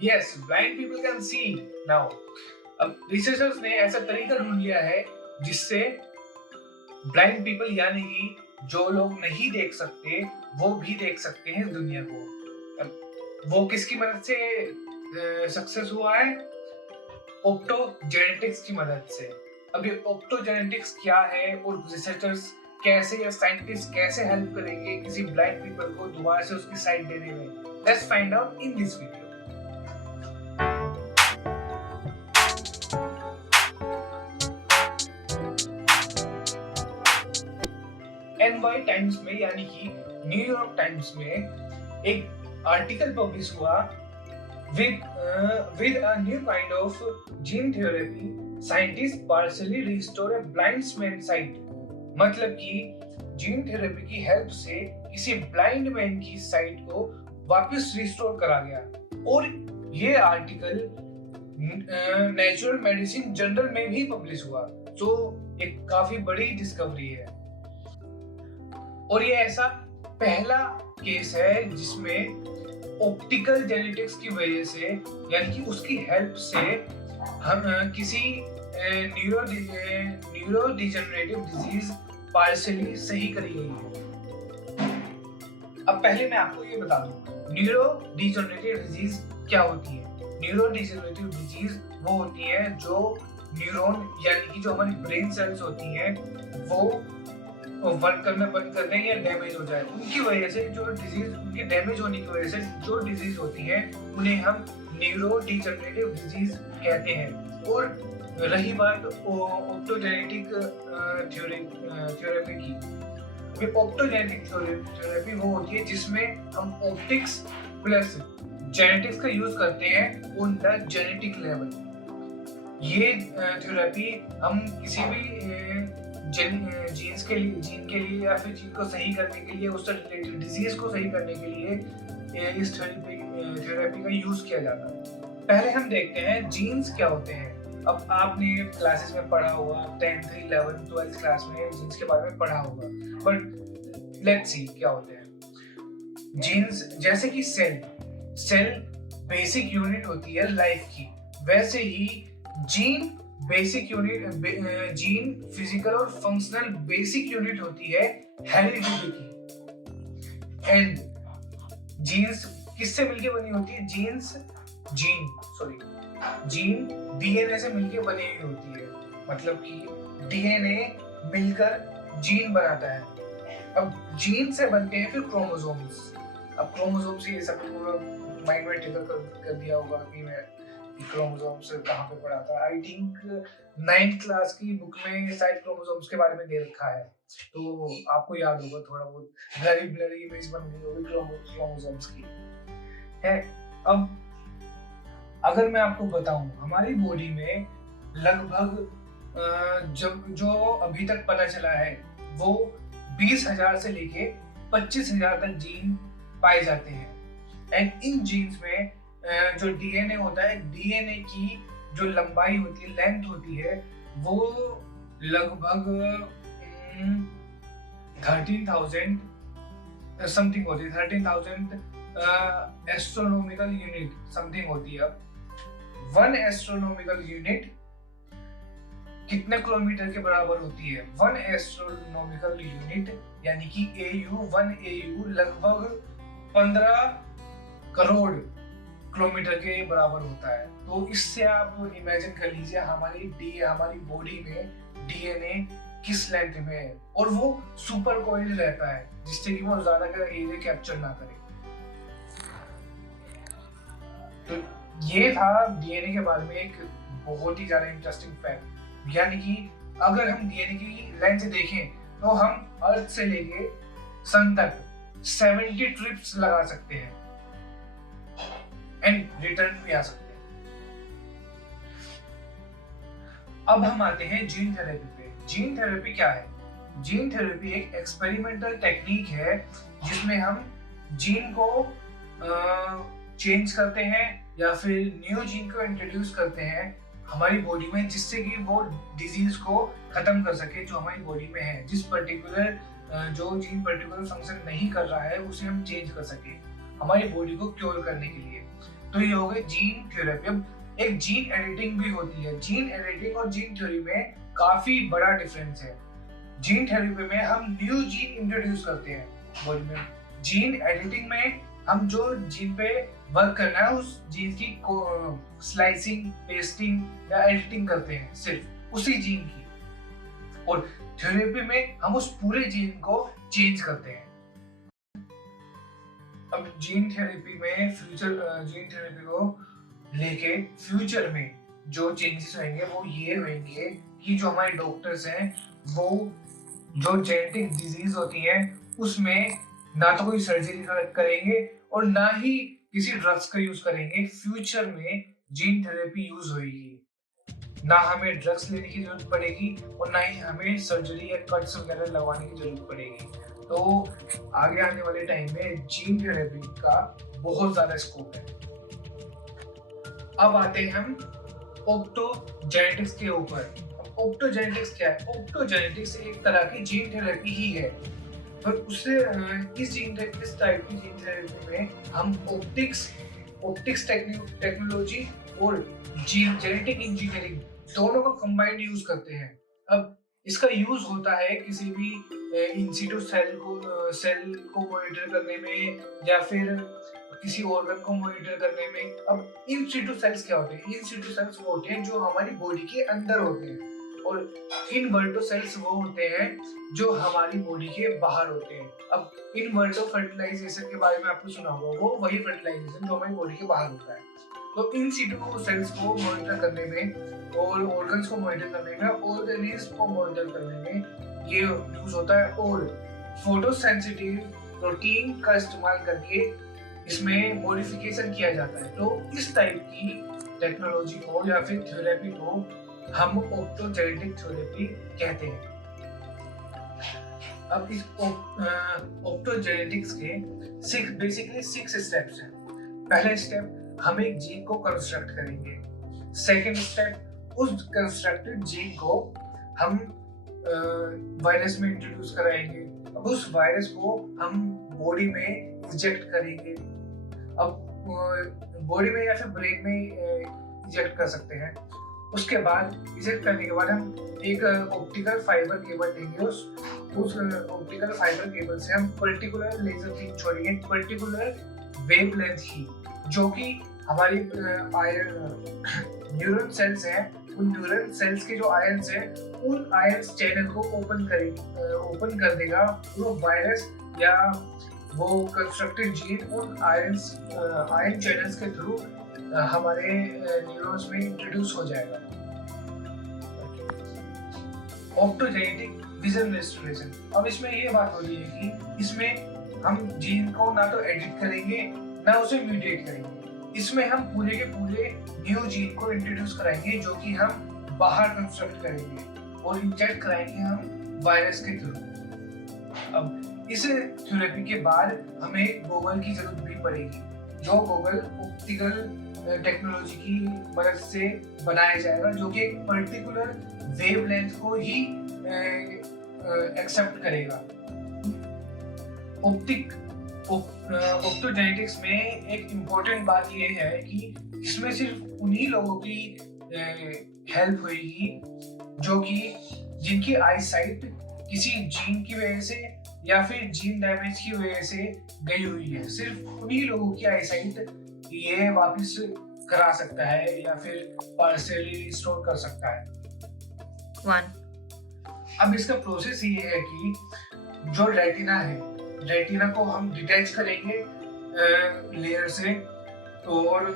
Yes, blind people can see now. अब researchers ने ऐसा तरीका ढूंढ लिया है जिससे ब्लाइंड पीपल यानी कि जो लोग नहीं देख सकते वो भी देख सकते हैं दुनिया को। अब वो किसकी मदद से सक्सेस हुआ है? ऑप्टोजेनेटिक्स की मदद से। अब ये ऑप्टोजेनेटिक्स क्या है और रिसर्चर्स कैसे या साइंटिस्ट कैसे हेल्प करेंगे किसी ब्लाइंड पीपल को दोबारा से उसकी साइट देने में? Let's find out in this video. NY times में यानी कि न्यूयॉर्क टाइम्स में एक आर्टिकल पब्लिश हुआ with a new kind of gene therapy scientists partially restore a blind man's sight। मतलब कि जीन थेरेपी की हेल्प से किसी ब्लाइंड मैन की साइट को वापस रिस्टोर करा गया और ये आर्टिकल नेचुरल मेडिसिन जर्नल में भी पब्लिश हुआ। तो एक काफी बड़ी डिस्कवरी है और ये ऐसा पहला केस है जिसमें ऑप्टिकल जेनेटिक्स की वजह से यानी कि उसकी हेल्प से हम किसी न्यूरो डिजेनरेटिव डिजीज पार्शियली सही करी गई है। अब पहले मैं आपको ये बता दूं न्यूरो डिजेनरेटिव डिजीज क्या होती है। न्यूरो डिजेनरेटिव डिजीज वो होती है जो न्यूरॉन यानी कि जो हमारी ब्रेन सेल्स होती हैं वो वर्क करना बंद कर दें या डैमेज हो जाए, उनकी वजह से जो डिजीज उनके डैमेज होने की वजह से जो डिजीज होती है उन्हें हम न्यूरो डिजेनरेटिव डिजीज कहते हैं। और रही बात ऑप्टोजेनेटिक थ्योरेपी की, ऑप्टोजेनेटिक थ्योरेपी वो होती है जिसमें हम ऑप्टिक्स प्लस जेनेटिक्स का यूज करते हैं ऑन द जेनेटिक लेवल। ये थ्योरेपी हम किसी भी जीन के लिए या फिर जीन को सही करने के लिए उससे रिलेटेड डिजीज को सही करने के लिए इस थेरेपी का यूज किया जाता है। पहले हम देखते हैं जीन्स क्या होते हैं। अब आपने क्लासेस में पढ़ा होगा 10th 11th 12th क्लास में जीन्स के बारे में पढ़ा होगा, बट लेट्स सी क्या होते हैं। जीन्स जैसे कि सेल बेसिक यूनिट होती है लाइफ की, वैसे ही gene basic unit gene physical और फंक्शनल बेसिक यूनिट होती है हेरिडिटी की। एंड जीन्स किससे मिलके बनी होती है? जीन डीएनए से मिलके बनी हुई होती है, मतलब कि डीएनए मिलकर जीन बनाता है। अब जीन से बनते हैं फिर क्रोमोसोम्स। अब क्रोमोसोम्स ये सब माइंड में ट्रिगर कर दिया होगा कि मैं क्रोमोसोम्स कहाँ पे पढ़ा था। आई थिंक 9th क्लास की बुक में शायद क्रोमोसोम्स के बारे में दे रखा है, तो आपको याद होगा थोड़ा बहुत ब्लरी इमेज बन गई होगी क्रोमोसोम्स की है। अब अगर मैं आपको बताऊं हमारी बॉडी में लगभग जो अभी तक पता चला है वो 20,000 से लेके 25,000 तक जीन पाए जाते हैं। एंड इन जीन्स में जो डीएनए होता है, डीएनए की जो लंबाई होती है, लेंथ होती है, वो लगभग 13,000 समथिंग होती है। 13,000 एस्ट्रोनॉमिकल यूनिट समथिंग होती है। अब 1 एस्ट्रोनॉमिकल यूनिट कितने किलोमीटर के बराबर होती है? 1 एस्ट्रोनॉमिकल यूनिट यानी कि AU 1 AU लगभग 15 करोड़ किलोमीटर के बराबर होता है। तो इससे आप इमेजिन कर लीजिए हमारी बॉडी में डीएनए किस लेंथ में है, और वो सुपर कॉइल्ड रहता है जिससे कि वो ज्यादा एरिया कैप्चर ना करे। तो ये था डीएनए के बारे में एक बहुत ही ज्यादा इंटरेस्टिंग फैक्ट। यानी कि अगर हम डीएनए की लेंथ देखें तो हम अर्थ से लेके सन तक 70 ट्रिप्स लगा सकते हैं एंड रिटर्न भी आ सकते हैं। अब हम आते हैं जीन थेरेपी पे। जीन थेरेपी क्या है? जीन थेरेपी एक एक्सपेरिमेंटल टेक्निक है जिसमें हम जीन को चेंज करते हैं या फिर न्यू जीन को इंट्रोड्यूस करते हैं हमारी बॉडी में, जिससे कि वो डिजीज को खत्म कर सके जो हमारी बॉडी में है। जिस पर्टिकुलर जो जीन पर्टिकुलर फंक्शन नहीं कर रहा है उसे हम चेंज कर सके हमारी बॉडी को क्योर करने के लिए। तो ये हो गई जीन थेरेपी। अब एक जीन एडिटिंग भी होती है। जीन एडिटिंग और जीन थ्योरी में काफी बड़ा डिफरेंस है। जीन थेरेपी में हम न्यू जीन इंट्रोड्यूस करते हैं बॉडी में। जीन एडिटिंग में हम जो जीन पे वर्क करना है उस जीन की स्लाइसिंग, पेस्टिंग या एडिटिंग करते हैं, सिर्फ उसी जीन की। और थेरेपी में हम उस पूरे जीन को चेंज करते हैं। अब जीन थेरेपी को लेके फ्यूचर में जो चेंजेस होंगे वो ये होंगे कि जो हमारे डॉक्टर्स हैं वो जो जेनेटिक डिजीज होती हैं उसमें ना तो कोई सर्जरी करेंगे और ना ही किसी ड्रग्स का यूज करेंगे। फ्यूचर में जीन थेरेपी यूज होगी, ना हमें ड्रग्स लेने की जरूरत पड़ेगी और ना ही हमें सर्जरी या कट्स वगैरह लगवाने की जरूरत पड़ेगी। तो आगे आने वाले टाइम में जीन थेरेपी का बहुत ज्यादा स्कोप है। अब आते हैं हम ऑप्टोजेनेटिक्स के ऊपर। ऑप्टोजेनेटिक्स क्या है? ऑप्टोजेनेटिक्स एक तरह की जीन थेरेपी ही है, पर उससे इस टाइप की जीन थेरेपी में हम ऑप्टिक्स टेक्नोलॉजी और जेनेटिक इंजीनियरिंग दोनों का कंबाइंड यूज करते हैं। अब इसका यूज होता है किसी भी इन सिटू सेल को मॉनिटर करने में या फिर किसी ऑर्गन को मॉनिटर करने में। अब इन सिटू सेल्स क्या होते हैं? इन सिटू सेल्स वो होते हैं जो हमारी बॉडी के अंदर होते हैं, और इन वर्टो सेल्स वो होते हैं जो हमारी बॉडी के बाहर होते हैं। अब इन वर्टो फर्टिलाइजेशन के बारे में आपने सुना होगा, वो वही फर्टिलाइजेशन जो हमारी बॉडी के बाहर होता है। तो इन सिटू सेल्स को मॉनिटर करने में और ऑर्गन्स को मॉनिटर करने में, ऑर्गेनिज्म को मॉनिटर करने में ये यूज होता है। और फोटोसेंसिटिव प्रोटीन का इस्तेमाल करके इसमें मॉडिफिकेशन किया जाता है। तो इस टाइप की टेक्नोलॉजी को या फिर थेरेपी को हम ऑप्टोजेनेटिक थेरेपी कहते हैं। अब इस ऑप्टोजेनेटिक्स के बेसिकली 6 स्टेप्स हैं। पहला स्टेप, हम एक जीन को कंस्ट्रक्ट करेंगे। सेकेंड स्टेप, उस कंस्ट्रक्टेड जीन को हम वायरस में इंट्रोड्यूस कराएंगे। अब उस वायरस को हम बॉडी में इंजेक्ट करेंगे। अब बॉडी में या फिर ब्रेन में इंजेक्ट कर सकते हैं। उसके बाद इंजेक्ट करने के बाद हम एक ऑप्टिकल फाइबर केबल लेंगे। उस ऑप्टिकल फाइबर केबल से हम पर्टिकुलर लेजर बीम छोड़ेंगे, पर्टिकुलर वेवलेंथ की, जो कि हमारी न्यूरॉन सेल्स हैं। उन न्यूरॉन सेल्स के जो आयंस हैं, उन आयंस चैनल को ओपन कर देगा। वो वायरस या वो कंस्ट्रक्टेड जीन उन आयन चैनल्स के थ्रू हमारे न्यूरॉन्स में इंट्रोड्यूस हो जाएगा। ऑप्टोजेनेटिक विजन रेस्टोरेशन। अब इसमें ये बात हो रही है कि इसमें हम जीन को ना तो एडिट करेंगे ना उसे म्यूटेट करेंगे। इसमें हम पूरे के पूरे न्यू जीन को इंट्रोड्यूस कराएंगे, जो कि हम बाहर कंस्ट्रक्ट करेंगे और इंजेक्ट कराएंगे हम वायरस के थ्रू। अब इस थेरेपी के बाद हमें गॉगल की जरूरत भी पड़ेगी, जो गॉगल ऑप्टिकल टेक्नोलॉजी की मदद से बनाया जाएगा, जो कि एक पर्टिकुलर वेवलेंथ को ही एक्सेप्ट करेगा। ऑप्टोजेनेटिक्स में एक इम्पोर्टेंट बात यह है कि इसमें सिर्फ उन्हीं लोगों की हेल्प होगी जो कि जिनकी आई साइट किसी जीन की वजह से या फिर जीन डैमेज की वजह से गई हुई है। सिर्फ उन्हीं लोगों की आई साइट ये वापस करा सकता है या फिर पार्शियली रिस्टोर कर सकता है। अब इसका प्रोसेस ये है कि जो रेटिना है, रेटिना को हम डिटैच करेंगे लेयर से, और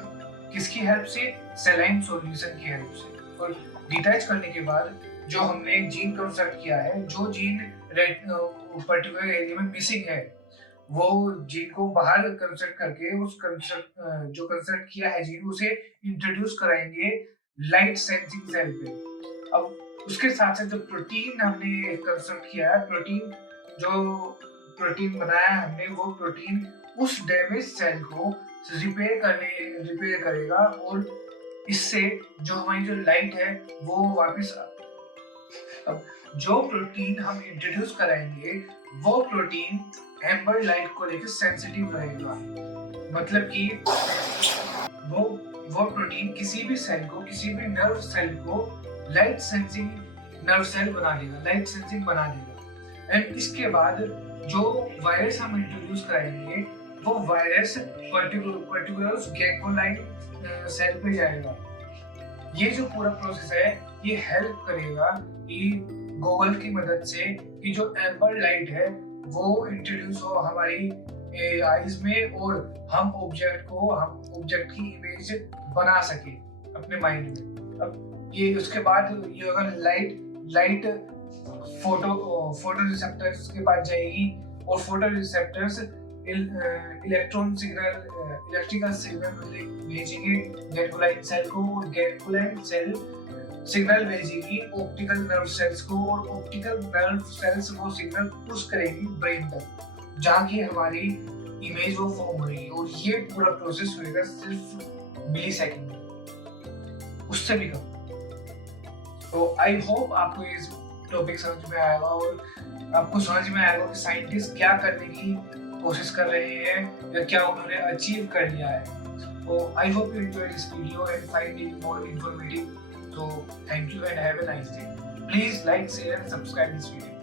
किसकी हेल्प से? सलाइन सॉल्यूशन की हेल्प से। और डिटैच करने के बाद जो हमने जीन कंस्ट्रक्ट किया है, जो जीन पर्टिकुलर एरिया में मिसिंग है, वो जीन को बाहर कंस्ट्रक्ट करके जो कंस्ट्रक्ट किया है जीन, उसे इंट्रोड्यूस कराएंगे लाइट सेंसिंग सेल पे। अब उसके साथ साथ जो प्रोटीन हमने कंस्ट्रक्ट किया है, प्रोटीन बनाया है हमने, वो प्रोटीन उस डैमेज सेल को रिपेयर करेगा, और इससे जो हमारी जो लाइट है वो वापस। अब जो प्रोटीन हम इंट्रोड्यूस कराएंगे वो प्रोटीन एम्बर लाइट को लेकर सेंसिटिव रहेगा। मतलब कि वो वो प्रोटीन किसी भी सेल को, किसी भी नर्व सेल को लाइट सेंसिंग नर्व सेल बना देगा, लाइट सेंसिंग बना देगा। एंड इसके बाद जो वायरस हम इंट्रोड्यूस कराएंगे वो वायरस पर्टिकुलर उस गैंग्लियोलाइन सेल पे जाएगा। ये जो पूरा प्रोसेस है ये हेल्प करेगा कि गॉगल की मदद से कि जो एम्बर लाइट है वो इंट्रोड्यूस हो हमारी आईज में और हम ऑब्जेक्ट की इमेज बना सके अपने माइंड में। अब ये उसके बाद ये अगर लाइट फोटो रिसेप्टर्स के पास जाएगी और फोटो रिसेप्टर्स इलेक्ट्रिकल सिग्नल भेजेंगे गैंग्लियोलाइन सेल को और गैंग्लियोलाइन सेल सिग्नल भेजेगी ऑप्टिकल नर्व सेल्स को और ऑप्टिकल नर्व सेल्स वो सिग्नल पुश करेंगी ब्रेन तक जहाँ की हमारी इमेज वो फॉर्म होगी। और ये पूरा प्रोसेस होएगा सिर्फ मिली सेकेंड में, उससे भी कम। तो आई होप आपको ये टॉपिक समझ में आएगा और आपको समझ में आएगा कि साइंटिस्ट क्या करने की कोशिश कर रहे हैं या क्या उन्होंने अचीव कर लिया है। तो I hope you enjoy this video and find it more informative. So thank you and have a nice day. Please like, share and subscribe this video.